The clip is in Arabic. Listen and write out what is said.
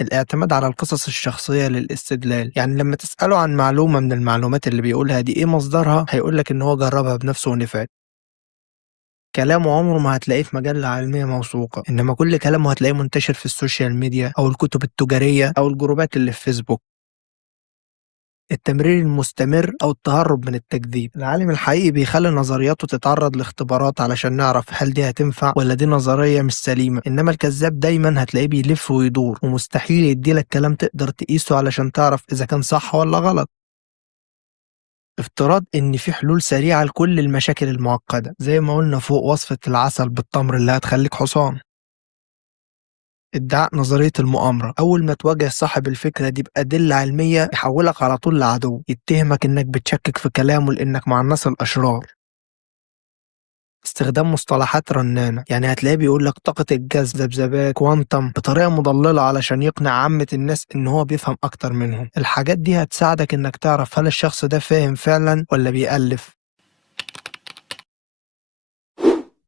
الاعتماد على القصص الشخصية للاستدلال، يعني لما تسأله عن معلومة من المعلومات اللي بيقولها دي إيه مصدرها هيقولك إن هو جربها بنفسه ونفعت. كلامه عمره ما هتلاقيه في مجلة علمية موثوقة، إنما كل كلامه هتلاقيه منتشر في السوشيال ميديا أو الكتب التجارية أو الجروبات اللي في فيسبوك. التمرير المستمر أو التهرب من التجديد، العالم الحقيقي بيخلي نظرياته تتعرض لاختبارات علشان نعرف هل دي هتنفع ولا دي نظرية مش سليمة، إنما الكذاب دايما هتلاقيه بيلف ويدور ومستحيل يديلك كلام تقدر تقيسه علشان تعرف إذا كان صح ولا غلط. افتراض إن في حلول سريعة لكل المشاكل المعقدة زي ما قلنا فوق وصفة العسل بالتمر اللي هتخليك حصان. ادعاء نظرية المؤامرة، أول ما تواجه صاحب الفكرة دي بأدلة علمية يحولك على طول لعدو، يتهمك إنك بتشكك في كلامه لإنك مع الناس الأشرار. استخدام مصطلحات رنانة، يعني هتلاقيه بيقولك طاقة الجذب، ذبذبات، كوانتم بطريقة مضللة علشان يقنع عامة الناس إن هو بيفهم أكتر منهم. الحاجات دي هتساعدك إنك تعرف هل الشخص ده فاهم فعلا ولا بيألف.